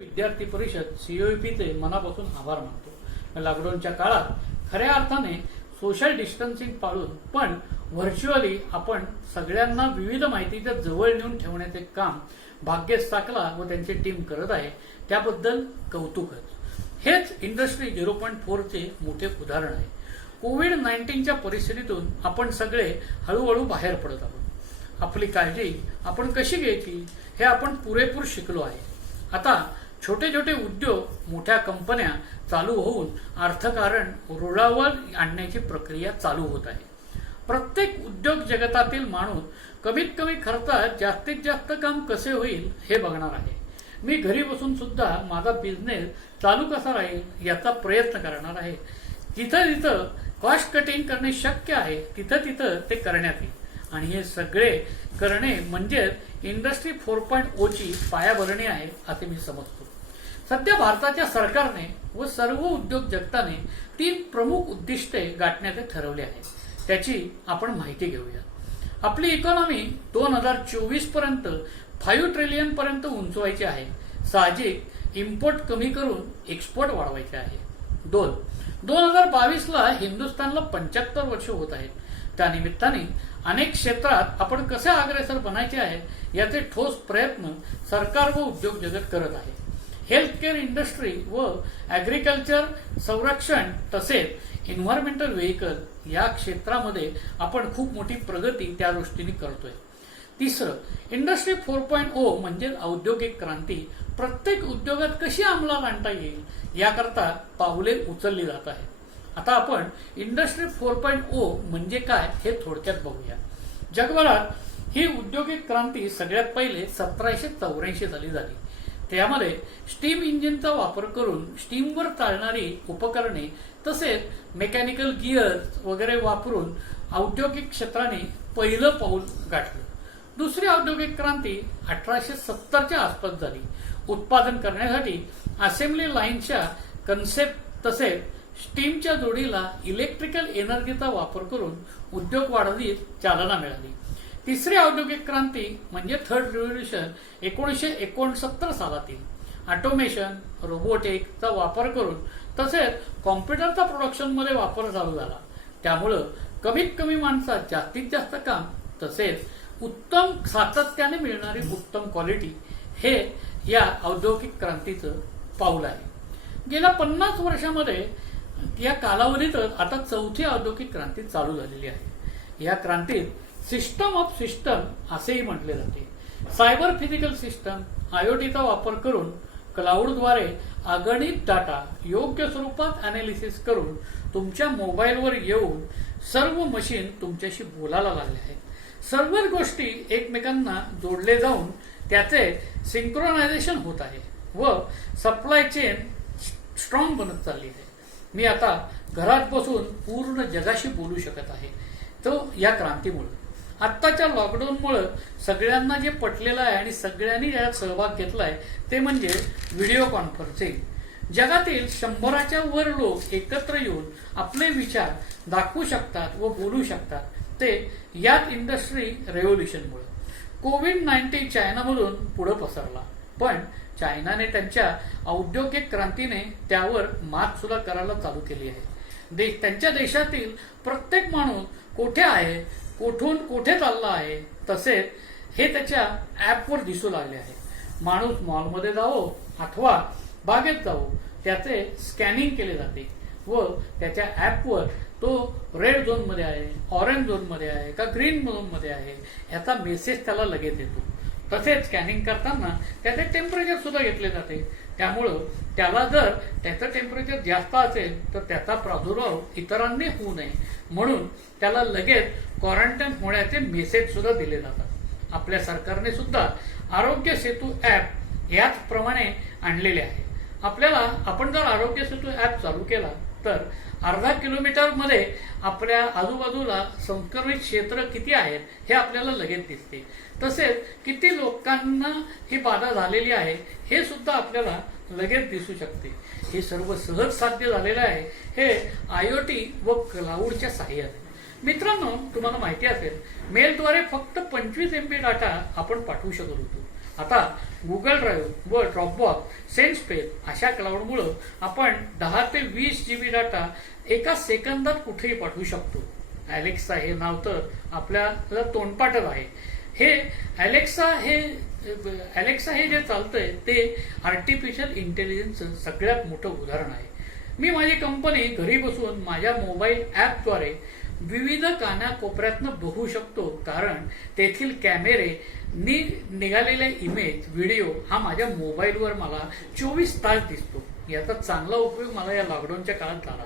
विद्यार्थी परिषद सीओईपीचे मनापासून आभार मानतो। लॉकडाऊनच्या काळात खऱ्या अर्थाने सोशल डिस्टन्सिंग पाळून पण व्हर्च्युअली आपण सगळ्यांना विविध माहितीच्या जवळ नेऊन ठेवण्याचे काम भाग्येश साकला व त्यांची टीम करत आहे, त्याबद्दल कौतुकच। हेच इंडस्ट्री 0.4 चे मोठे उदाहरण आहे। कोविड-19च्या परिस्थितीतून आपण सगळे हळूहळू बाहेर पडत आहोत। आपली काळजी आपण कशी घ्यायची हे आपण पुरेपूर शिकलो आहे। आता छोटे छोटे उद्योग मोठ्या कंपन्या चालू होऊन अर्थकारण रुळावर आणण्याची प्रक्रिया चालू होत आहे। प्रत्येक उद्योग जगतातील माणूस कमीत कमी खर्चात जास्तीत जास्त काम कसे होईल हे बघणार आहे। मी घरी बसून सुद्धा माझा बिझनेस चालू कसा राहील याचा प्रयत्न करणार आहे। जिथं जिथं कॉस्ट कटिंग करणे शक्य आहे तिथं तिथं ते करण्यात येईल आणि हे सगळे करणे म्हणजे इंडस्ट्री 4.0 ची पायाभरणी आहे असे मी समजतो। सध्या भारताच्या सरकारने व सर्व उद्योग जगताने 3 प्रमुख उद्दिष्टे गाठण्याचे ठरवले आहे। त्याची आपण माहिती घेऊया। आपली इकॉनॉमी 2024 पर्यंत 5 ट्रिलियन पर्यंत उंचवायची आहे। साहजिक इम्पोर्ट कमी करून एक्सपोर्ट वाढवायचे आहे। 2022 ला हिंदुस्थानला 75 वर्ष होत आहेत। त्यानिमित्ताने अनेक क्षेत्रात आपण कसे अग्रेसर बनायचे आहे याचे ठोस प्रयत्न सरकार व उद्योग जगत करत आहे। हेल्थकेअर इंडस्ट्री व ॲग्रिकल्चर, संरक्षण तसेच एन्व्हायरमेंटल व्हेकल या क्षेत्रामध्ये आपण खूप मोठी प्रगती त्या दृष्टीने करतोय। तिसरं, इंडस्ट्री 4.0 म्हणजे औद्योगिक क्रांती प्रत्येक उद्योगात कशी अंमलात आणता येईल याकरता पावले उचलली जात आहेत। आता आपण इंडस्ट्री 4.0 म्हणजे काय हे थोडक्यात बघूया। जगभरात ही औद्योगिक क्रांती सगळ्यात पहिले 1784 साली झाली। त्यामध्ये स्टीम इंजिनचा वापर करून स्टीमवर चालणारी उपकरणे तसेच मेकॅनिकल गिअर्स वगैरे वापरून औद्योगिक क्षेत्राने पहिलं पाऊल गाठलं। दुसरी औद्योगिक क्रांती 1870च्या आसपास झाली। उत्पादन करण्यासाठी असेंब्ली लाईनच्या कन्सेप्ट तसेच स्टीमच्या जोडीला इलेक्ट्रिकल एनर्जीचा वापर करून उद्योग वाढीस चालना मिळाली। तिसरी औद्योगिक क्रांती म्हणजे थर्ड रिव्होल्यूशन 1969 सालातील ऑटोमेशन, रोबोटिक्सचा वापर करून तसेच कॉम्प्युटरचा प्रोडक्शनमध्ये वापर चालू झाला। त्यामुळं कमीत कमी माणसात जास्तीत जास्त काम तसेच उत्तम सातत्याने मिळणारी उत्तम क्वालिटी हे या औद्योगिक क्रांतीचं पाऊल आहे। गेल्या 50 वर्षामध्ये या कालावधीतच आता चौथी औद्योगिक क्रांती चालू झालेली आहे। या क्रांतीत सिस्टम ऑफ सिस्टम असेही म्हटले जाते। सायबर फिजिकल सिस्टम, आयओटीचा वापर करून क्लाउडद्वारे अगणित डाटा योग्य स्वरूपात अनालिसिस करून तुमच्या मोबाईलवर येऊन सर्व मशीन तुमच्याशी बोलायला लागले आहेत। सर्व गोष्टी एकमेकांना जोडले जाऊन त्याचे सिंक्रोनायझेशन होत आहे व सप्लाय चेन स्ट्रॉंग बनत चालली आहे। मी आता घरात बसून पूर्ण जगाशी बोलू शकत आहे तो या क्रांतीमुळे। आत्ताच्या लॉकडाऊनमुळे सगळ्यांना जे पटलेलं आहे आणि सगळ्यांनी यात सहभाग घेतलाय ते म्हणजे व्हिडिओ कॉन्फरन्सिंग। जगातील 100च्या वर लोक एकत्र येऊन आपले विचार दाखवू शकतात व बोलू शकतात ते यात इंडस्ट्री रेव्होल्यूशनमुळे। कोविड-19 चायनामधून पुढे पसरला पण चायनाने त्यांच्या औद्योगिक क्रांतीने त्यावर मात सुद्धा करायला चालू केली आहे। त्यांच्या देशातील प्रत्येक माणूस कुठे आहे, कुठून कुठे चालला आहे तसेच हे त्याच्या ॲपवर दिसू लागले आहे। माणूस मॉलमध्ये जावो अथवा बागेत जावो त्याचे स्कॅनिंग केले जाते व त्याच्या ॲपवर तो रेड झोनमध्ये आहे, ऑरेंज झोनमध्ये आहे का ग्रीन झोनमध्ये आहे ह्याचा मेसेज त्याला लगेच येतो। तसेच स्कॅनिंग करताना त्याचे टेम्परेचर सुद्धा घेतले जाते। त्यामुळं त्याला जर त्याचं टेम्परेचर जास्त असेल तर त्याचा प्रादुर्भाव इतरांनी होऊ नये म्हणून त्याला लगेच क्वारंटाईन होण्याचे मेसेज सुद्धा दिले जातात। आपल्या सरकारने सुद्धा आरोग्य सेतू ॲप याचप्रमाणे आणलेले आहे। आपण जर आरोग्य सेतू ॲप चालू केला तर अर्धा किलोमीटरमध्ये आपल्या आजूबाजूला संक्रमित क्षेत्र किती आहेत हे आपल्याला लगेच दिसते। तसेच किती लोकांना ही बाधा झालेली आहे हे सुद्धा आपल्याला लगेच दिसू शकते। हे सर्व सहज साध्य झालेलं आहे हे आयओटी व क्लाउडच्या साहाय्याने। मित्रांनो, तुम्हाला माहिती असेल मेलद्वारे फक्त 25 MB डाटा आपण पाठवू शकत होतो. आता गुगल ड्राईव्ह व ड्रॉपबॉक्स, सेन्सपेस अशा क्लाउडमुळे आपण 10 ते 20 GB डाटा एका सेकंदात कुठेही पाठवू शकतो. अलेक्सा हे नाव तर आपल्याला तोंडपाठच आहे. हे अलेक्सा हे जे चालतंय ते आर्टिफिशियल इंटेलिजन्सचं सगळ्यात मोठं उदाहरण आहे. मी माझी कंपनी घरी बसून माझ्या मोबाईल ॲपद्वारे विविध कानाकोपऱ्यातनं बघू शकतो, कारण तेथील कॅमेरे निघालेले इमेज, व्हिडिओ हा माझ्या मोबाईलवर मला 24 तास दिसतो. याचा चांगला उपयोग मला या लॉकडाऊनच्या काळात झाला.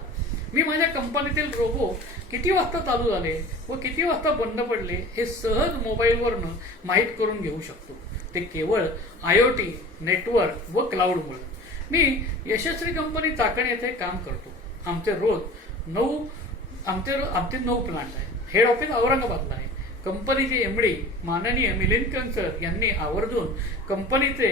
मी माझ्या कंपनीतील रोबो किती वाजता चालू झाले व किती वाजता बंद पडले हे सहज मोबाईलवरनं माहीत करून घेऊ शकतो. ते केवळ IoT, नेटवर्क व क्लाउडमुळे. मी यशस्वी कंपनी चाकण येथे काम करतो. आमचे 9 प्लांट आहे. हेड ऑफिस औरंगाबादला आहे. कंपनीचे MD माननीय मिलिंद कंसर यांनी आवर्जून कंपनीचे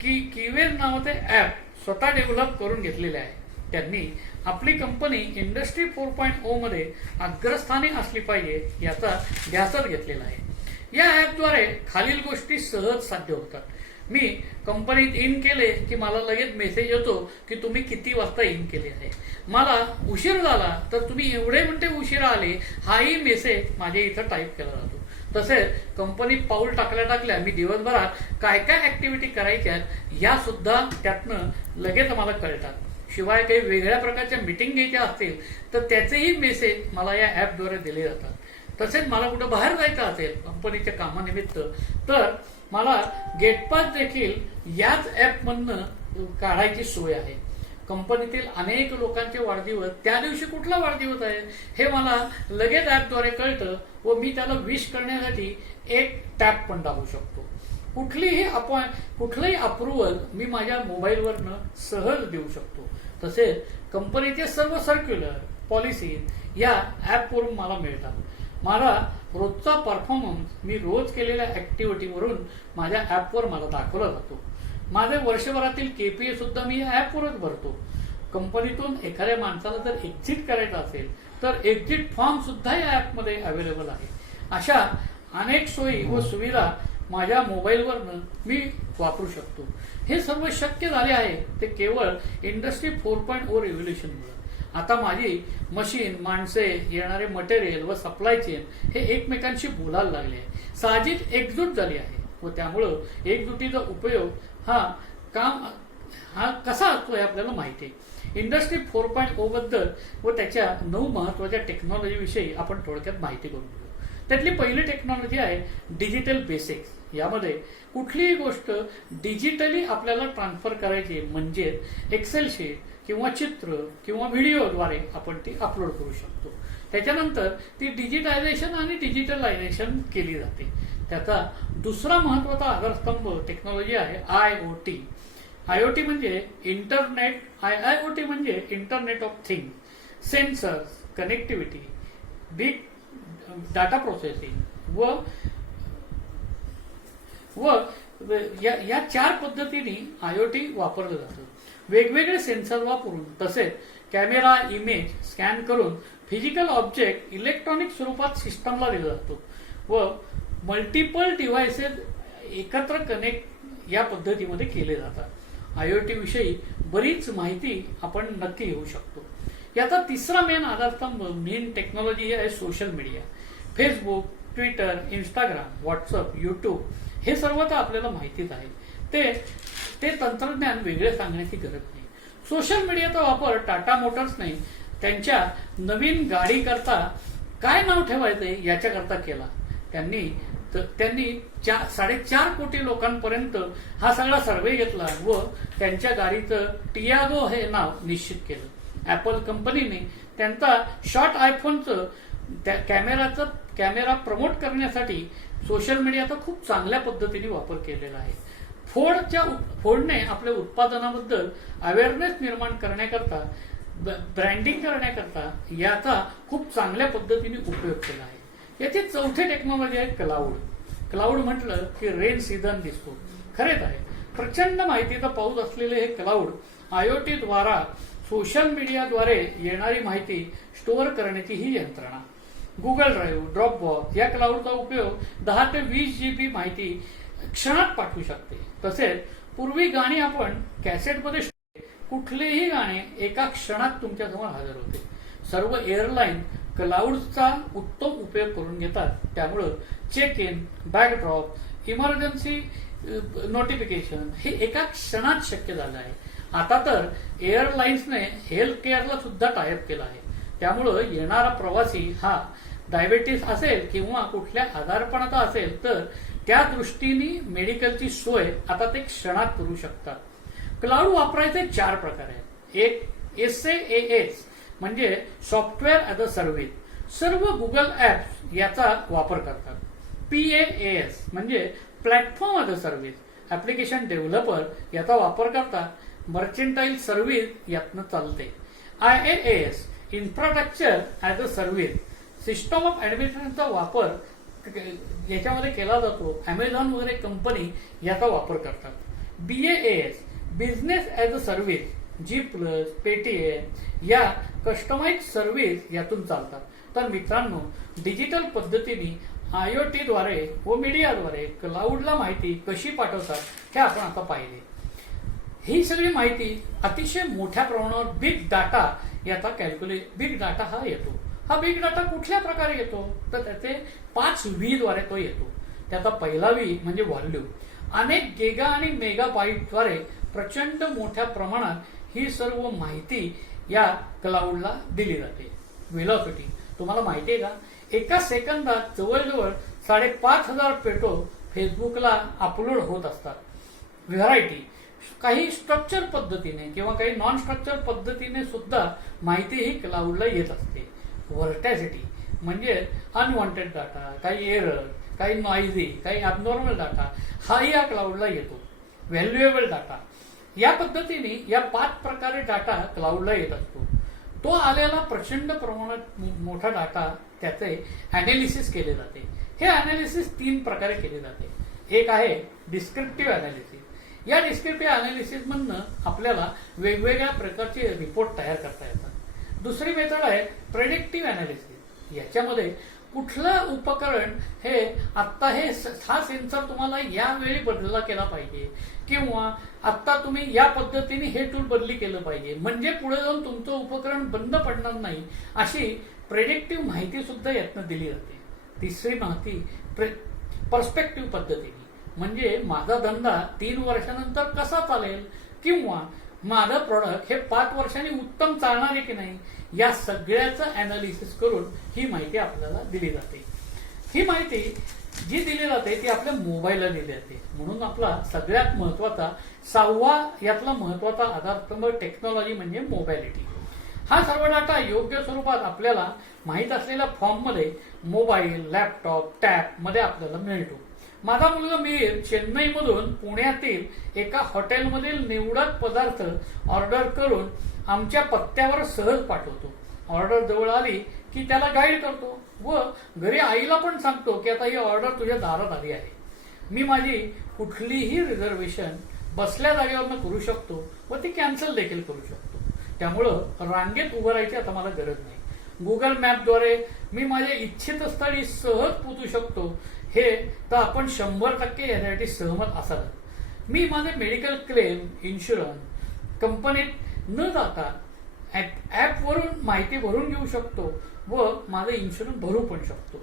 कीवेज नावाचे ॲप स्वतः डेव्हलप करून घेतलेले आहे. त्यांनी आपली कंपनी इंडस्ट्री 4.0 मध्ये अग्रस्थानी असली पाहिजे याचा ध्यासच घेतलेला आहे. या ॲपद्वारे खालील गोष्टी सहज साध्य होतात. मी कंपनीत इन केले की मला लगेच मेसेज येतो की तुम्ही किती वाजता इन केले आहे. मला उशीर झाला तर तुम्ही एवढे मिनिटे उशिरा आले हाही मेसेज माझ्या इथं टाईप केला जातो. तसेच कंपनीत पाऊल टाकल्या मी दिवसभरात काय काय ऍक्टिव्हिटी करायच्या या सुद्धा त्यातनं लगेच मला कळतात. शिवाय काही वेगळ्या प्रकारच्या मीटिंग घ्यायच्या असतील तर त्याचेही मेसेज मला या ॲपद्वारे दिले जातात. तसेच मला कुठं बाहेर जायचं असेल कंपनीच्या कामानिमित्त तर मला गेटपास देखील याच ॲपमधनं काढायची सोय आहे. कंपनीतील अनेक लोकांचे वाढदिवस, त्या दिवशी कुठला वाढदिवस आहे हे मला लगेच ॲपद्वारे कळतं व मी त्याला विश करण्यासाठी एक टॅप पण दाबू शकतो. कुठलंही अप्रुव्हल मी माझ्या मोबाईलवरनं सहज देऊ शकतो. तसेच कंपनीचे सर्व सर्क्युलर, पॉलिसी या ॲपवरून मला मिळतात. माझा रोजचा परफॉर्मन्स मी रोज केलेल्या ऍक्टिव्हिटीवरून माझ्या ॲपवर मला दाखवला जातो. माझे वर्षभरातील KPI सुद्धा मी या ॲपवरच भरतो. कंपनीतून एखाद्या माणसाला जर एक्झिट करायचं असेल तर एक्झिट फॉर्म सुद्धा या ॲपमध्ये अवेलेबल आहे. अशा अनेक सोयी व सुविधा माझ्या मोबाईलवरनं मी वापरू शकतो. हे सर्व शक्य झाले आहे ते केवळ इंडस्ट्री 4.0 रिव्होल्यूशनमुळे. आता माझी मशीन, माणसे, येणारे मटेरियल व सप्लाय चेन हे एकमेकांशी बोलायला लागले आहे. साहजिक एकजूट झाली आहे व त्यामुळं एकजुटीचा उपयोग हा कसा असतो हे आपल्याला माहिती आहे. इंडस्ट्री 4.0 बद्दल व त्याच्या 9 महत्वाच्या टेक्नॉलॉजी विषयी आपण थोडक्यात माहिती करून घेऊ. त्यातली पहिली टेक्नॉलॉजी आहे डिजिटल बेसिक्स. यामध्ये कुठलीही गोष्ट डिजिटली आपल्याला ट्रान्सफर करायची म्हणजे एक्सेल शीट किंवा चित्र किंवा व्हिडिओद्वारे आपण ती अपलोड करू शकतो. त्याच्यानंतर ती डिजिटायझेशन आणि डिजिटलायझेशन केली जाते. त्याचा दुसरा महत्वाचा आधारस्तंभ टेक्नॉलॉजी आहे IoT. IoT म्हणजे IoT म्हणजे internet of things, sensors, connectivity, big data processing व या 4 पद्धतीने IoT वापरलं जातं. वेगवेगळे सेन्सर वापरून तसेच कॅमेरा इमेज स्कॅन करून फिजिकल ऑब्जेक्ट इलेक्ट्रॉनिक स्वरूपात सिस्टमला दिला जातो व मल्टिपल डिव्हायसेस एकत्र कनेक्ट या पद्धतीमध्ये केले जातात. IoT विषयी बरीच माहिती आपण नक्की घेऊ शकतो. याचा तिसरा मेन टेक्नॉलॉजी आहे social media. Facebook, Twitter, Instagram, WhatsApp, YouTube हे सर्व तर आपल्याला माहितीच आहे. ते तंत्रज्ञान वेगळे सांगण्याची गरज नाही. सोशल मीडियाचा वापर टाटा मोटर्सने त्यांच्या नवीन गाडी करता काय नाव ठेवायचे याच्याकरता केला. त्यांनी 4.5 कोटी लोकांपर्यंत हा सगळा सर्वे घेतला व त्यांच्या गाडीचं टियागो हे नाव निश्चित केलं. ऍपल कंपनीने त्यांचा शॉर्ट आयफोनचं कॅमेरा प्रमोट करण्यासाठी सोशल मीडियाचा खूप चांगल्या पद्धतीने वापर केलेला आहे. फोर्डने आपल्या उत्पादनाबद्दल अवेअरनेस निर्माण करण्याकरता, ब्रँडिंग करण्याकरता याचा खूप चांगल्या पद्धतीने उपयोग केला आहे. याची चौथी टेक्नॉलॉजी आहे क्लाउड. क्लाउड म्हटलं की रेन सीझन दिसतो. खरेच आहे. प्रचंड माहितीचा पाऊस असलेले हे क्लाउड IoT द्वारा सोशल मीडियाद्वारे येणारी माहिती स्टोअर करण्याची ही यंत्रणा. गुगल ड्राईव्ह, ड्रॉपबॉक्स या क्लाउडचा उपयोग 10 ते 20 GB माहिती क्षणात पाठवू शकते. तसेच पूर्वी गाणी आपण कॅसेटमध्ये कुठलेही गाणे एका क्षणात तुमच्याजवळ हजर होते. सर्व एअरलाईन क्लाउडचा उत्तम उपयोग करून घेतात. त्यामुळं check in, bag drop, emergency notification हे एका क्षणात शक्य झालं आहे. आता तर एअरलाईन्सने हेल्थ केअरला सुद्धा टायअप केलं आहे. त्यामुळं येणारा प्रवासी हा डायबेटीस असेल किंवा कुठल्या आजारपणाचा असेल तर त्या दृष्टीने मेडिकलची सोय आता ते क्षणात करू शकतात. क्लाउड वापरायचे 4 प्रकार आहेत. एक SaaS म्हणजे सॉफ्टवेअर ॲज अ सर्व्हिस. सर्व गुगल ॲप्स याचा वापर करतात. PaaS म्हणजे platform as a service. Application developer याचा वापर करतात. मर्चंटाईल सर्व्हिस यातनं चालते. IaaS infrastructure as a service. System of ॲडमिनिस्ट्रेशनचा वापर याच्यामध्ये केला जातो. अमेझॉन वगैरे कंपनी याचा वापर करतात. BaaS business as a service. G+, Paytm या कस्टमाइज सर्व्हिस यातून चालतात. तर मित्रांनो, डिजिटल पद्धतीने IoT द्वारे व मीडियाद्वारे क्लाउडला माहिती कशी पाठवतात हे आपण आता पाहिले. ही सगळी माहिती अतिशय मोठ्या प्रमाणावर बिग डाटा याचा बिग डाटा हा येतो. हा बिग डाटा कुठल्या प्रकारे येतो तर त्याचे 5 V द्वारे तो येतो. त्याचा पहिला V म्हणजे व्हॉल्यूम. अनेक गिगा आणि मेगाबाईटद्वारे प्रचंड मोठ्या प्रमाणात ही सर्व माहिती या क्लाउडला दिली जाते. व्हेलॉसिटी तुम्हाला माहिती आहे का? एका सेकंदात जवळजवळ 5,500 फोटो फेसबुकला अपलोड होत असतात. व्हरायटी काही स्ट्रक्चर पद्धतीने किंवा काही नॉन स्ट्रक्चर पद्धतीने सुद्धा माहिती ही क्लाउडला येत असते. व्हर्टॅसिटी म्हणजे अनवॉन्टेड डाटा, काही एरर, काही नॉइझी, काही ॲबनॉर्मल डाटा हाही या क्लाउडला येतो. व्हॅल्युएबल डाटा या पद्धतीने या 5 प्रकारे डाटा क्लाउडला येत असतो. तो आलेला प्रचंड प्रमाणात मोठा डाटा त्याचे अनालिसिस केले जाते. हे अनालिसिस 3 प्रकारे केले जाते. एक आहे डिस्क्रिप्टिव्ह अनालिसिस. या डिस्क्रिप्टिव्ह अनालिसिस मधनं आपल्याला वेगवेगळ्या प्रकारचे रिपोर्ट तयार करता येतात. दुसरी मेथड आहे प्रेडिक्टिव्ह अनालिसिस. याच्यामध्ये कुठलं उपकरण हे आत्ता हा सेन्सर तुम्हाला यावेळी बदलला केला पाहिजे किंवा आत्ता तुम्ही या पद्धतीने हे टूल बदली केलं पाहिजे म्हणजे पुढे जाऊन तुमचं उपकरण बंद पडणार नाही अशी प्रेडिक्टिव्ह माहिती सुद्धा यातनं दिली जाते. तिसरी माहिती पर्स्पेक्टिव्ह पद्धतीने म्हणजे माझा धंदा 3 वर्षानंतर कसा चालेल किंवा माझं प्रॉडक्ट हे 5 वर्षांनी उत्तम चालणार आहे की नाही या सगळ्याचं अनालिसिस करून ही माहिती आपल्याला दिली जाते. ही माहिती जी दिली जाते ती आपल्या मोबाईलला दिली जाते. म्हणून आपला सगळ्यात महत्वाचा 6वा यातला महत्वाचा आधारस्तंभ टेक्नॉलॉजी म्हणजे मोबायलिटी. हा सर्व डाटा योग्य स्वरूपात आपल्याला माहीत असलेल्या फॉर्ममध्ये मोबाईल, लॅपटॉप, टॅब मध्ये आपल्याला मिळतो. माझा मुलगा मीर चेन्नईमधून पुण्यातील एका हॉटेलमधील निवडक पदार्थ ऑर्डर करून आमच्या पत्त्यावर सहज पाठवतो. ऑर्डर जवळ आली की त्याला गाईड करतो व घरी आईला पण सांगतो की आता ही ऑर्डर तुझ्या दारात आली आहे. मी माझी कुठलीही रिझर्वेशन बसल्या जागेवरनं करू शकतो व ती कॅन्सल देखील करू शकतो. त्यामुळं रांगेत उभं राहायची आता मला गरज नाही. गुगल मॅपद्वारे मी माझ्या इच्छित स्थळी सहज पोहोचू शकतो. हे तर आपण 100% यासाठी सहमत असाल. मी माझे मेडिकल क्लेम, इन्शुरन्स कंपनीत न जाता ॲपवरून माहिती भरून घेऊ शकतो व माझं इन्शुरन्स भरू पण शकतो.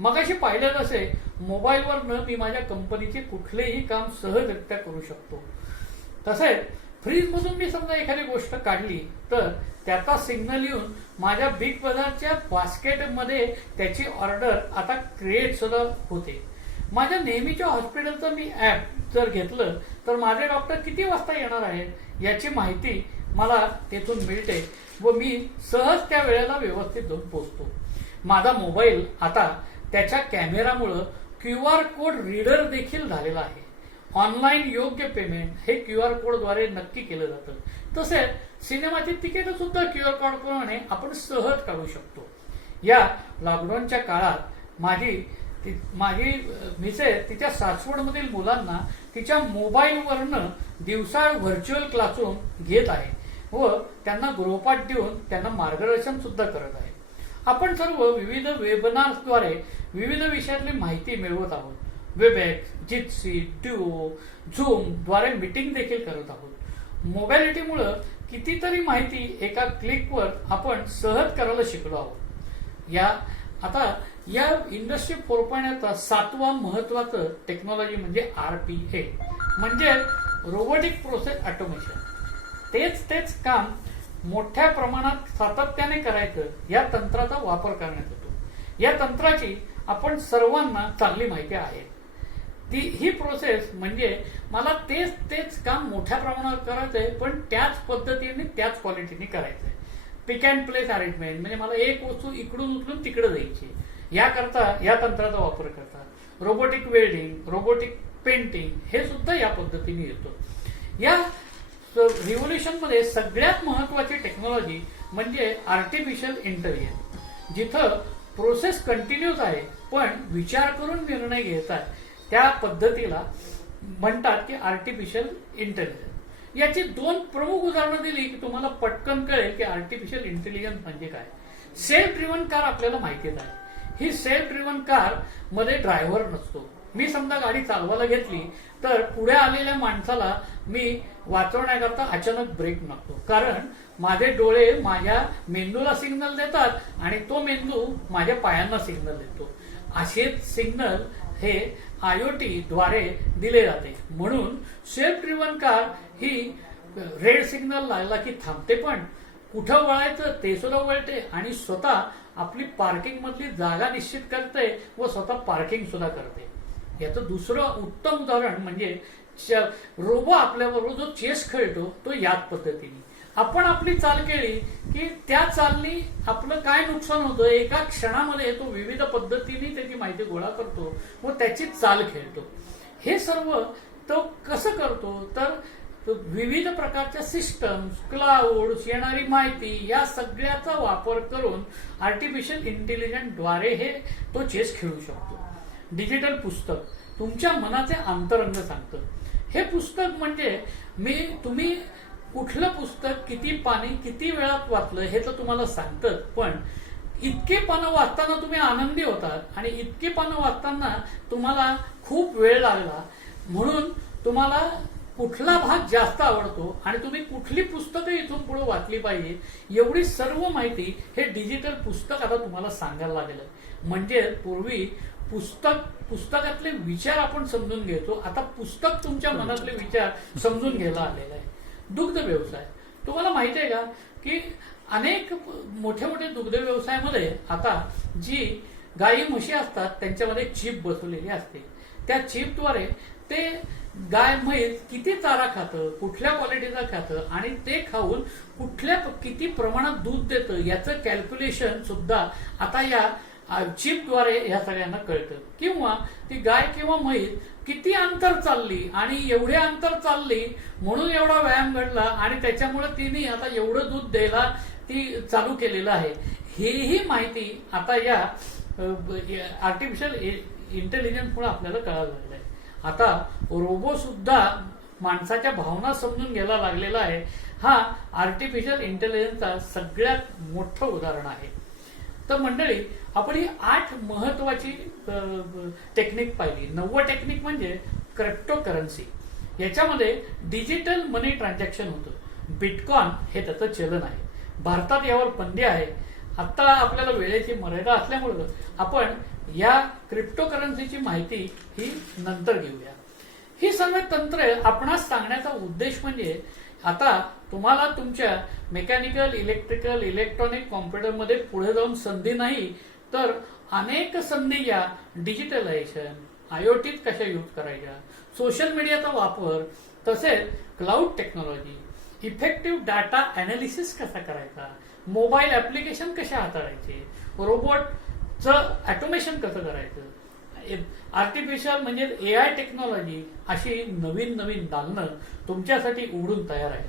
मगाशी पाहिलं तसे मोबाईलवरनं मी माझ्या कंपनीचे कुठलेही काम सहजरित्या करू शकतो. तसेच फ्रीजमधून मी समजा एखादी गोष्ट काढली तर त्याचा सिग्नल येऊन माझ्या बिग बाजारच्या बास्केटमध्ये त्याची ऑर्डर आता क्रिएट सुद्धा होते. माझ्या नेहमीच्या हॉस्पिटलचं मी ॲप जर घेतलं तर माझे डॉक्टर किती वाजता येणार आहेत याची माहिती मला तेथून मिळते व मी सहज त्या वेळेला व्यवस्थित जाऊन पोहोचतो. माझा मोबाईल आता त्याच्या कॅमेरामुळं QR कोड रीडर देखील झालेला आहे. ऑनलाईन योग्य पेमेंट हे QR कोडद्वारे नक्की केलं जातं. तसेच सिनेमाची तिकीट सुद्धा QR कोडप्रमाणे आपण सहज काढू शकतो. या लॉकडाऊनच्या काळात माझी मिसेस तिच्या सासवडमधील मुलांना तिच्या मोबाईलवरनं दिवसा व्हर्च्युअल क्लासरूम घेत आहे व त्यांना गृहपाठ देऊन त्यांना मार्गदर्शन सुद्धा करत आहे. आपण सर्व विविध वेबनार्सद्वारे विविध विषयातली माहिती मिळवत आहोत. वेबएक्स, जिप्सी, ड्युओ, झूम द्वारे मीटिंग देखील करत आहोत. मोबालिटीमुळे कितीतरी माहिती एका क्लिकवर आपण सहज करायला शिकलो आहोत. आता या इंडस्ट्री 4.0चा 7वा महत्वाचं टेक्नॉलॉजी म्हणजे RPA म्हणजे रोबोटिक प्रोसेस ऑटोमेशन. तेच काम मोठ्या प्रमाणात सातत्याने करायचं या तंत्राचा वापर करण्यात येतो. या तंत्राची आपण सर्वांना चांगली माहिती आहे. ही प्रोसेस म्हणजे मला तेच काम मोठ्या प्रमाणावर करायचंय पण त्याच पद्धतीने त्याच क्वालिटीने करायचंय. पिक अँड प्लेस अरेंजमेंट म्हणजे मला एक वस्तू इकडून उचलून तिकडे द्यायची. याकरता या तंत्राचा वापर करतात. रोबोटिक वेल्डिंग, रोबोटिक पेंटिंग हे सुद्धा या पद्धतीने येतो. या रिव्होल्युशन मध्ये सगळ्यात महत्वाची टेक्नॉलॉजी म्हणजे आर्टिफिशियल इंटेलिजन्स. जिथं प्रोसेस कंटिन्यूस आहे पण विचार करून निर्णय घेतात त्या पद्धतीला म्हणतात की आर्टिफिशियल इंटेलिजन्स. याची 2 प्रमुख उदाहरणं दिली की तुम्हाला पटकन कळेल की आर्टिफिशियल इंटेलिजन्स म्हणजे काय. सेल्फ ड्रिव्हन कार आपल्याला माहितीच आहे. ही सेल्फ ड्रिव्हन कार मध्ये ड्रायव्हर नसतो. मी समजा गाडी चालवायला घेतली तर पुढे आलेल्या माणसाला मी वाचवण्याकरता अचानक ब्रेक मारतो कारण माझे डोळे माझ्या मेंदूला सिग्नल देतात आणि तो मेंदू माझ्या पायांना सिग्नल देतो. असे सिग्नल हे IoT द्वारे दिले जाते. म्हणून सेल्फ ड्रिव्हन कार ही रेड सिग्नल लागला की थांबते पण कुठं वळायचं ते सुद्धा वळते आणि स्वतः आपली पार्किंग मधली जागा निश्चित करते व स्वतः पार्किंग सुद्धा करते. याचं दुसरं उत्तम उदाहरण म्हणजे रोबो आपल्याबरोबर जो चेस खेळतो तो याच पद्धतीने. आपण आपली चाल केली की त्या चालनी आपलं काय नुकसान होतं एका क्षणामध्ये तो विविध पद्धतीने त्याची माहिती गोळा करतो व त्याची चाल खेळतो. हे सर्व तो कसं करतो तर विविध प्रकारच्या सिस्टम्स, क्लाउड, येणारी माहिती या सगळ्याचा वापर करून आर्टिफिशियल इंटेलिजन्स द्वारे हे तो चेस खेळू शकतो. डिजिटल पुस्तक तुमच्या मनाचे अंतरंग सांगतं. हे पुस्तक म्हणजे तुम्ही कुठलं पुस्तक किती पानी किती वेळात वाचलं हे तर तुम्हाला सांगतं पण इतके पानं वाचताना तुम्ही आनंदी होतात आणि इतके पानं वाचताना तुम्हाला खूप वेळ लागला म्हणून तुम्हाला कुठला भाग जास्त आवडतो आणि तुम्ही कुठली पुस्तकं इथून पुढे वाचली पाहिजे एवढी सर्व माहिती हे डिजिटल पुस्तक आता तुम्हाला सांगायला लागेल. म्हणजे पूर्वी पुस्तकातले विचार आपण समजून घेतो आता पुस्तक तुमच्या मनातले विचार समजून घ्यायला आलेला आहे. दुग्ध व्यवसाय तुम्हाला माहिती आहे का की अनेक मोठ्या मोठ्या दुग्ध व्यवसायामध्ये आता जी गाई म्हशी असतात त्यांच्यामध्ये चिप बसवलेली असते. त्या चिपद्वारे ते गाय म्हैस किती चारा खातं, कुठल्या क्वालिटीचा खातं आणि ते खाऊन किती प्रमाणात दूध देतं याचं कॅल्क्युलेशन सुद्धा आता या चिपद्वारे ह्या सगळ्यांना कळतं. किंवा ती गाय किंवा म्हैस किती अंतर चालली आणि एवढे अंतर चालली म्हणून एवढा व्यायाम घडला आणि त्याच्यामुळे तिने आता एवढं दूध द्यायला ती चालू केलेलं आहे. हेही माहिती आता या आर्टिफिशियल इंटेलिजन्समुळे आपल्याला कळायला लागलं आहे. आता रोबो सुद्धा माणसाच्या भावना समजून घ्यायला लागलेला आहे. हा आर्टिफिशियल इंटेलिजन्सचा सगळ्यात मोठं उदाहरण आहे. तर मंडळी आपण ही 8 महत्वाची टेक्निक पाहिली. 9वं टेक्निक म्हणजे क्रिप्टोकरन्सी. याच्यामध्ये डिजिटल मनी ट्रान्झॅक्शन होतं. बिटकॉइन हे त्याचं चलन आहे. भारतात यावर बंदी आहे. आता आपल्याला वेळेची मर्यादा असल्यामुळे आपण या क्रिप्टोकरन्सीची माहिती ही नंतर घेऊया. ही सर्व तंत्र आपणास सांगण्याचा उद्देश म्हणजे आता तुम्हाला तुमच्या मेकॅनिकल, इलेक्ट्रिकल, इलेक्ट्रॉनिक, कॉम्प्युटरमध्ये पुढे जाऊन संधी नाही तर अनेक संधी या डिजिटलायझेशन, IoT कशा यूज करायच्या, सोशल मीडियाचा वापर, तसेच cloud technology, effective data analysis कसा करायचा, मोबाईल ऍप्लिकेशन कसे हाताळायचे, रोबोटचं ऑटोमेशन कसं करायचं, आर्टिफिशियल म्हणजे AI टेक्नॉलॉजी अशी नवीन नवीन दालनं तुमच्यासाठी उघडून तयार आहेत.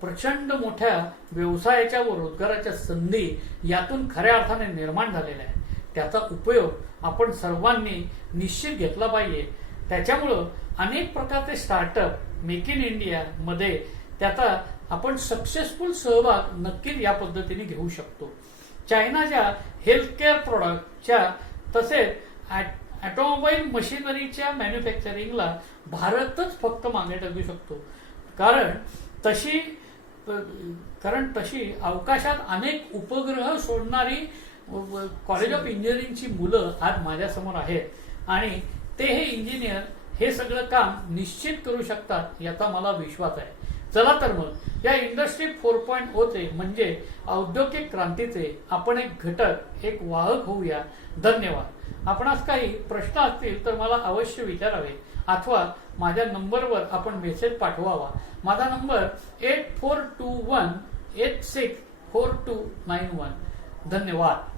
प्रचंड मोठ्या व्यवसायाच्या व रोजगाराच्या संधी यातून खऱ्या अर्थाने निर्माण झालेल्या आहेत. त्याचा उपयोग आपण सर्वांनी निश्चित घेतला पाहिजे. त्याच्यामुळं अनेक प्रकारचे स्टार्टअप मेक इन इंडिया मध्ये त्याचा आपण सक्सेसफुल सहभाग नक्कीच या पद्धतीने घेऊ शकतो. चायनाच्या हेल्थकेअर प्रोडक्टच्या तसेच ऑटोमोबाईल मशिनरीच्या मॅन्युफॅक्चरिंगला भारतच फक्त मागे टाकू शकतो. कारण तशी अवकाशात अनेक उपग्रह सोडणारी कॉलेज ऑफ इंजिनिअरिंगची मुलं आज माझ्यासमोर आहेत आणि ते हे इंजिनियर हे सगळं काम निश्चित करू शकतात याचा मला विश्वास आहे. चला तर मग या इंडस्ट्री 4.0चे म्हणजे औद्योगिक क्रांतीचे आपण एक घटक, एक वाहक होऊया. धन्यवाद. आपणास काही प्रश्न असतील तर मला अवश्य विचारावे अथवा माझ्या नंबरवर आपण मेसेज पाठवावा. माझा नंबर 8421864291. धन्यवाद.